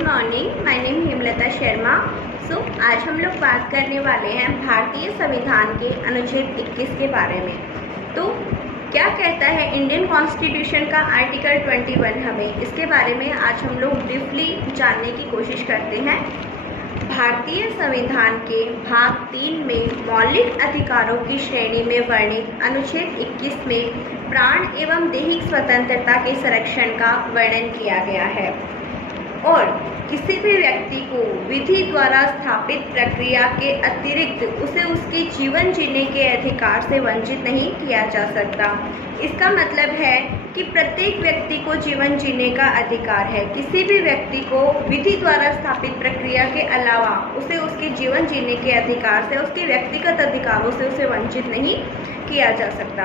Morning, my name Hemlata Sharma. आज हम लोग बात करने वाले हैं भारतीय संविधान के अनुच्छेद 21 के बारे में। तो क्या कहता है इंडियन कॉन्स्टिट्यूशन का आर्टिकल 21 हमें, इसके बारे में आज हम लोग ब्रीफली जानने की कोशिश करते हैं। भारतीय संविधान के भाग 3 में मौलिक अधिकारों की श्रेणी में वर्णित अनुच्छेद 21 में प्राण एवं दैहिक स्वतंत्रता के संरक्षण का वर्णन किया गया है और किसी भी व्यक्ति को विधि द्वारा स्थापित प्रक्रिया के अतिरिक्त उसे उसके जीवन जीने के अधिकार से वंचित नहीं किया जा सकता। इसका मतलब है कि प्रत्येक व्यक्ति को जीवन जीने का अधिकार है। किसी भी व्यक्ति को विधि द्वारा स्थापित प्रक्रिया के अलावा उसे उसके जीवन जीने के अधिकार से, उसके व्यक्तिगत अधिकारों से उसे वंचित नहीं किया जा सकता।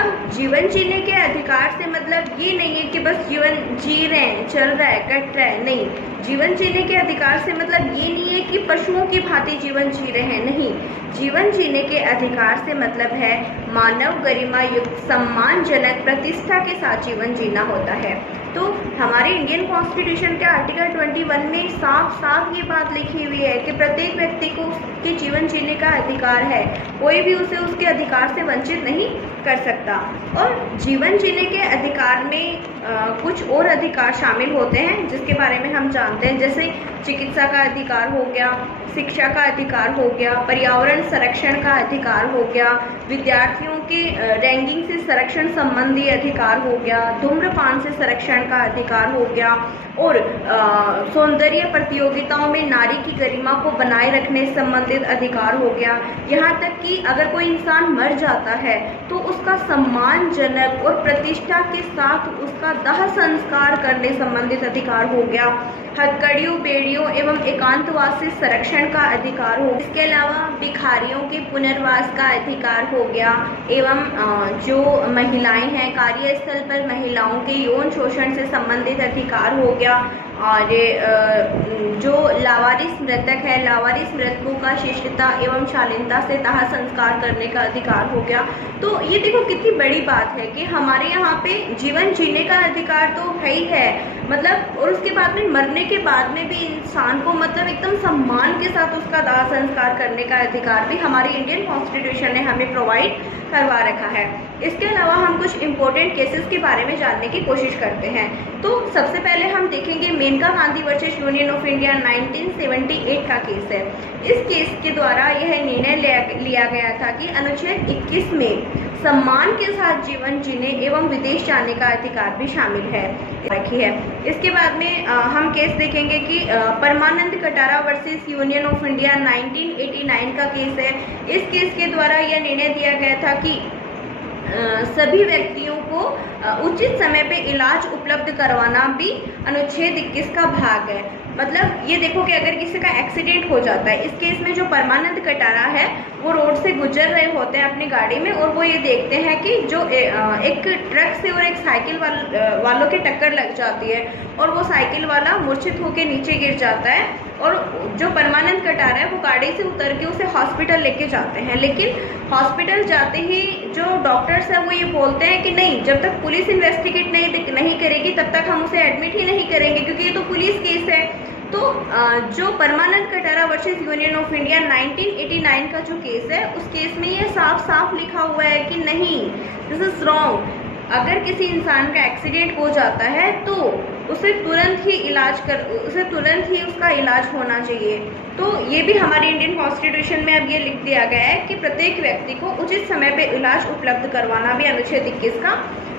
अब जीवन जीने के अधिकार से मतलब ये नहीं है कि बस जीवन जी रहे हैं, चल रहा है, कट रहा है, नहीं। जीवन जीने के अधिकार से मतलब ये नहीं है कि पशुओं की भांति जीवन जी रहे हैं, नहीं। जीवन जीने के अधिकार से मतलब है मानव गरिमा युक्त सम्मानजनक प्रतिष्ठा के साथ जीवन जीना होता है। तो हमारे इंडियन कॉन्स्टिट्यूशन के आर्टिकल 21 में साफ साफ ये बात लिखी हुई है कि प्रत्येक व्यक्ति को उसके जीवन जीने का अधिकार है, कोई भी उसे उसके अधिकार से वंचित नहीं कर सकता। और जीवन जीने के अधिकार में कुछ और अधिकार शामिल होते हैं जिसके बारे में हम जानते हैं, जैसे चिकित्सा का अधिकार हो गया, शिक्षा का अधिकार हो गया, पर्यावरण संरक्षण का अधिकार हो गया, विद्यार्थियों के रैंकिंग से संरक्षण संबंधी अधिकार हो गया, धूम्रपान से संरक्षण का अधिकार हो गया और सौंदर्य प्रतियोगिताओं में नारी की गरिमा को बनाए रखने संबंधित अधिकार हो गया। यहाँ तक कि अगर कोई इंसान मर जाता है तो उसका सम्मानजनक और प्रतिष्ठा के साथ उसका दाह संस्कार करने संबंधित अधिकार हो गया। हथकड़ियों, बेड़ियों एवं एकांतवास से संरक्षण का अधिकार हो। इसके अलावा भिखारियों के पुनर्वास का अधिकार हो गया एवं जो महिलाएं हैं कार्यस्थल पर महिलाओं के यौन शोषण से संबंधित अधिकार हो गया। और जो लावारिस मृतक है, लावारिस मृतकों का शिष्टता एवं शालीनता से दाह संस्कार करने का अधिकार हो गया। तो ये देखो कितनी बड़ी बात है कि हमारे यहाँ पे जीवन जीने का अधिकार तो है ही है, मतलब, और उसके बाद में मरने के बाद में भी इंसान को मतलब एकदम सम्मान के साथ उसका दाह संस्कार करने का अधिकार भी हमारी इंडियन कॉन्स्टिट्यूशन ने हमें प्रोवाइड करवा रखा है। इसके अलावा हम कुछ इम्पोर्टेंट केसेस के बारे में जानने की कोशिश करते हैं। तो सबसे पहले हम देखेंगे Menaka Gandhi versus Union of India 1978 का केस है। इस केस के द्वारा यह निर्णय लिया गया था कि अनुच्छेद 21 में सम्मान के साथ जीवन जीने एवं विदेश जाने का अधिकार भी शामिल है रखी है। इसके बाद में हम केस देखेंगे कि Parmanand Katara versus Union of India 1989 का केस है। इस केस के द्वारा यह निर्णय दिया गया था कि सभी व्यक्तियों को उचित समय पे इलाज उपलब्ध करवाना भी अनुच्छेद 21 का भाग है। मतलब ये देखो कि अगर किसी का एक्सीडेंट हो जाता है, इस केस में जो परमानंद कटारा है वो रोड से गुजर रहे होते हैं अपनी गाड़ी में और वो ये देखते हैं कि जो एक ट्रक से और एक साइकिल वालों की टक्कर लग जाती है और वो साइकिल वाला मूर्छित होकर नीचे गिर जाता है और जो परमानंद कटारा है वो गाड़ी से उतर के उसे हॉस्पिटल लेके जाते हैं। लेकिन हॉस्पिटल जाते ही जो डॉक्टर्स हैं वो ये बोलते हैं कि नहीं, जब तक पुलिस इन्वेस्टिगेट नहीं करेगी तब तक हम उसे एडमिट ही नहीं करेंगे क्योंकि ये तो पुलिस केस है। तो जो Parmanand Katara versus Union of India 1989 का जो केस है उस केस में ये साफ साफ लिखा हुआ है कि नहीं, दिस इज रॉन्ग। अगर किसी इंसान का एक्सीडेंट हो जाता है तो उसे तुरंत ही उसका इलाज होना चाहिए। तो ये भी हमारे इंडियन कॉन्स्टिट्यूशन में अब ये लिख दिया गया है कि प्रत्येक व्यक्ति को उचित समय पे इलाज उपलब्ध करवाना भी अनुच्छेद 21 का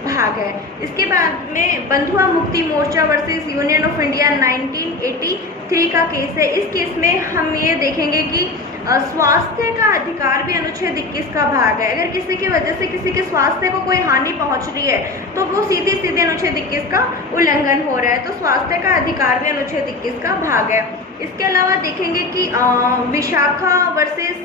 भाग है। इसके बाद में बंधुआ Mukti Morcha versus Union of India 1983 का केस है। इस केस में हम ये देखेंगे कि स्वास्थ्य का अधिकार भी अनुच्छेद 21 का भाग है। अगर किसी की वजह से किसी के स्वास्थ्य को कोई हानि पहुंच रही है तो वो सीधे अनुच्छेद 21 का उल्लंघन हो रहा है, तो स्वास्थ्य का अधिकार भी अनुच्छेद 21 का भाग है। इसके अलावा देखेंगे कि Vishakha versus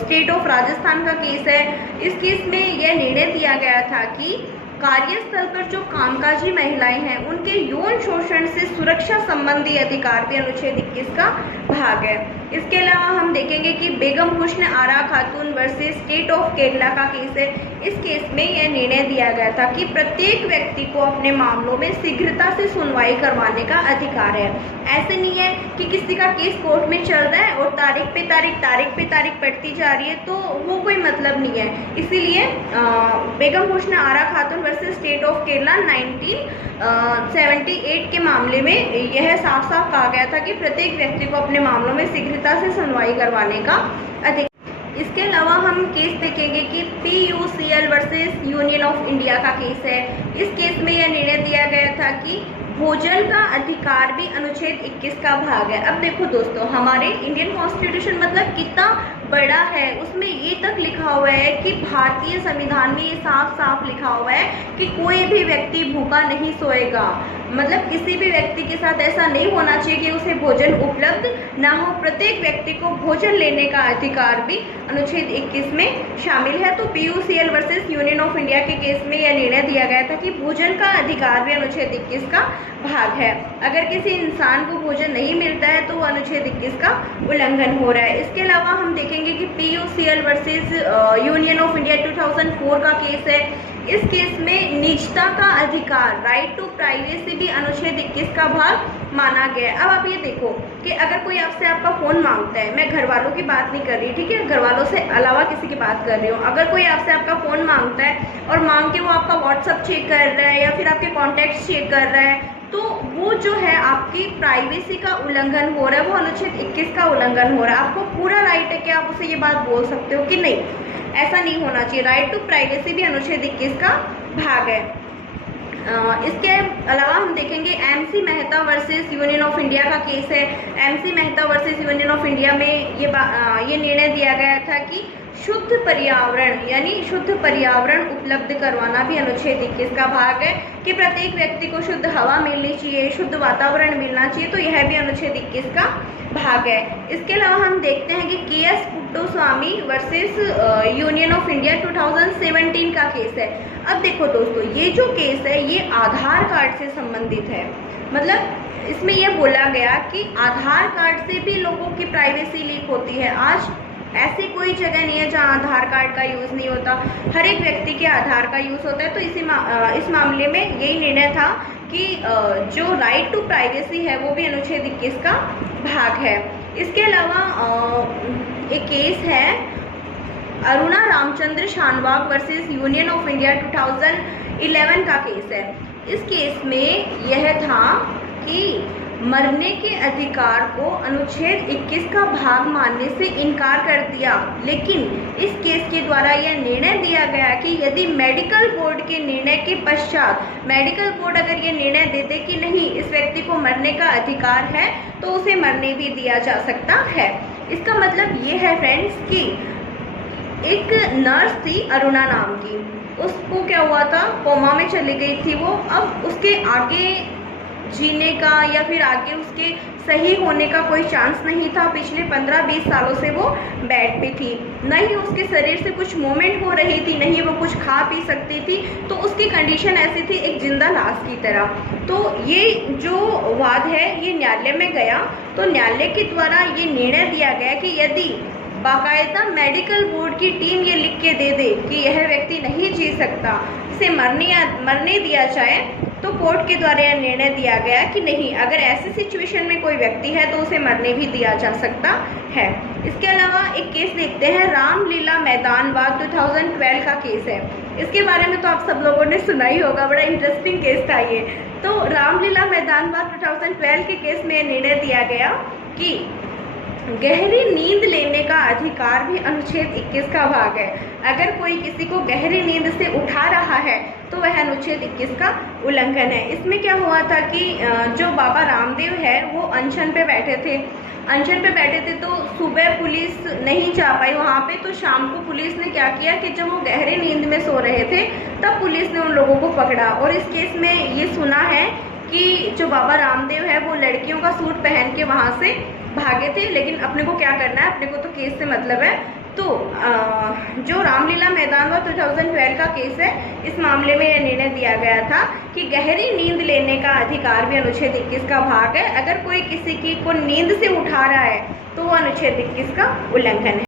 state of Rajasthan का केस है। इस केस में यह निर्णय दिया गया था कि कार्यस्थल पर जो कामकाजी महिलाएं हैं उनके यौन शोषण से सुरक्षा संबंधी अधिकार भी अनुच्छेद 21 का भाग है। इसके अलावा हम देखेंगे कि बेगम हुस्न आरा खातून वर्सेस स्टेट ऑफ केरला का केस है। इस केस में यह निर्णय दिया गया था कि प्रत्येक व्यक्ति को अपने मामलों में शीघ्रता से सुनवाई करवाने का अधिकार है। ऐसे नहीं है कि किसी का केस कोर्ट में चल रहा है और तारीख पे तारीख पड़ती जा रही है, तो वो कोई मतलब नहीं है। इसीलिए बेगम हुस्न आरा खातून वर्सेस स्टेट ऑफ केरला 1978 के मामले में यह साफ साफ कहा गया था कि प्रत्येक व्यक्ति को अपने मामलों में शीघ्रता से सुनवाई करवाने का अधिकार। इसके अलावा हम केस देखेंगे कि PUCL versus Union of India का केस है। इस केस में यह निर्णय दिया गया था कि भोजन का अधिकार भी अनुच्छेद 21 का भाग है। अब देखो दोस्तों, हमारे इंडियन कॉन्स्टिट्यूशन मतलब कितना बड़ा है, उसमें ये तक लिखा हुआ है कि भारतीय संविधान में ये साफ साफ लिखा हुआ है कि कोई भी व्यक्ति भूखा नहीं सोएगा। मतलब किसी भी व्यक्ति के साथ ऐसा नहीं होना चाहिए कि उसे भोजन उपलब्ध ना हो। प्रत्येक व्यक्ति को भोजन लेने का अधिकार भी अनुच्छेद 21 में शामिल है। तो PUCL versus Union of India के केस में यह निर्णय दिया गया था कि भोजन का अधिकार भी अनुच्छेद 21 का भाग है। अगर किसी इंसान को भोजन नहीं मिलता है तो वो अनुच्छेद 21 का उल्लंघन हो रहा है। इसके अलावा हम देखेंगे कि PUCL versus Union of India 2004 का केस है। इस केस में निजता का अधिकार, राइट टू प्राइवेसी भी अनुच्छेद 21 का भाग माना गया है। अब आप ये देखो कि अगर कोई आपसे आपका फोन मांगता है, मैं घर वालों की बात नहीं कर रही, ठीक है, घर वालों से अलावा किसी की बात कर रही हूँ। अगर कोई आपसे आपका फोन मांगता है और मांग के वो आपका व्हाट्सअप चेक कर रहा है या फिर आपके कॉन्टैक्ट चेक कर रहा है, तो वो जो है आपकी प्राइवेसी का उल्लंघन हो रहा है, वो अनुच्छेद 21 का उल्लंघन हो रहा है। आपको पूरा राइट है कि आप उसे ये बात बोल सकते हो कि नहीं, ऐसा नहीं होना चाहिए। राइट टू प्राइवेसी भी अनुच्छेद 21 का भाग है। इसके अलावा हम देखेंगे MC Mehta versus Union of India का केस है। MC Mehta versus Union of India में ये निर्णय दिया गया था कि शुद्ध पर्यावरण यानी शुद्ध पर्यावरण उपलब्ध करवाना भी अनुच्छेद 21 का भाग है कि प्रत्येक व्यक्ति को शुद्ध हवा मिलनी चाहिए, शुद्ध वातावरण मिलना चाहिए, तो यह भी अनुच्छेद 21 का भाग है। इसके अलावा हम देखते हैं कि KS Puttaswamy versus Union of India 2017 का केस है। अब देखो दोस्तों, ये जो केस है ये आधार कार्ड से संबंधित है। मतलब इसमें यह बोला गया कि आधार कार्ड से भी लोगों की प्राइवेसी लीक होती है। आज ऐसी कोई जगह नहीं है जहां आधार कार्ड का यूज़ नहीं होता, हर एक व्यक्ति के आधार का यूज़ होता है। तो इस मामले में यही निर्णय था कि जो राइट टू प्राइवेसी है वो भी अनुच्छेद 21 का भाग है। इसके अलावा एक केस है Aruna Ramchandra Shanbaug versus Union of India 2011 का केस है। इस केस में यह था कि मरने के अधिकार को अनुच्छेद 21 का भाग मानने से इनकार कर दिया, लेकिन इस केस के द्वारा यह निर्णय दिया गया कि यदि मेडिकल बोर्ड के निर्णय के पश्चात मेडिकल बोर्ड अगर ये निर्णय देते कि नहीं इस व्यक्ति को मरने का अधिकार है तो उसे मरने भी दिया जा सकता है। इसका मतलब ये है फ्रेंड्स कि एक नर्स थी अरुणा नाम की, उसको क्या हुआ था, कोमा में चली गई थी वो। अब उसके आगे जीने का या फिर आगे उसके सही होने का कोई चांस नहीं था। पिछले 15-20 सालों से वो बेड पे थी, न ही उसके शरीर से कुछ मूवमेंट हो रही थी, नहीं वो कुछ खा पी सकती थी। तो उसकी कंडीशन ऐसी थी एक जिंदा लाश की तरह। तो ये जो वाद है ये न्यायालय में गया, तो न्यायालय के द्वारा ये निर्णय दिया गया कि यदि बाकायदा मेडिकल बोर्ड की टीम ये लिख के दे दे कि यह व्यक्ति नहीं जी सकता, इसे मरने दिया जाए, तो कोर्ट के द्वारा यह निर्णय दिया गया कि नहीं, अगर ऐसी सिचुएशन में कोई व्यक्ति है तो उसे मरने भी दिया जा सकता है। इसके अलावा एक केस देखते हैं, रामलीला मैदानवाद 2012 का केस है। इसके बारे में तो आप सब लोगों ने सुना ही होगा, बड़ा इंटरेस्टिंग केस था ये। तो रामलीला मैदानवाद 2012 के केस में निर्णय दिया गया कि गहरी नींद लेने का अधिकार भी अनुच्छेद 21 का भाग है। अगर कोई किसी को गहरी नींद से उठा रहा है तो वह अनुच्छेद 21 का उल्लंघन है। इसमें क्या हुआ था कि जो बाबा रामदेव है वो अनशन पे बैठे थे। तो सुबह पुलिस नहीं जा पाई वहाँ पे, तो शाम को पुलिस ने क्या किया कि जब वो गहरी नींद में सो रहे थे तब पुलिस ने उन लोगों को पकड़ा। और इस केस में ये सुना है कि जो बाबा रामदेव है वो लड़कियों का सूट पहन के वहाँ से भागे थे, लेकिन अपने को क्या करना है, अपने को तो केस से मतलब है, तो जो रामलीला मैदान व 2012 का केस है, इस मामले में यह निर्णय दिया गया था कि गहरी नींद लेने का अधिकार भी अनुच्छेद 21 का भाग है। अगर कोई किसी की को नींद से उठा रहा है तो वो अनुच्छेद 21 का उल्लंघन है।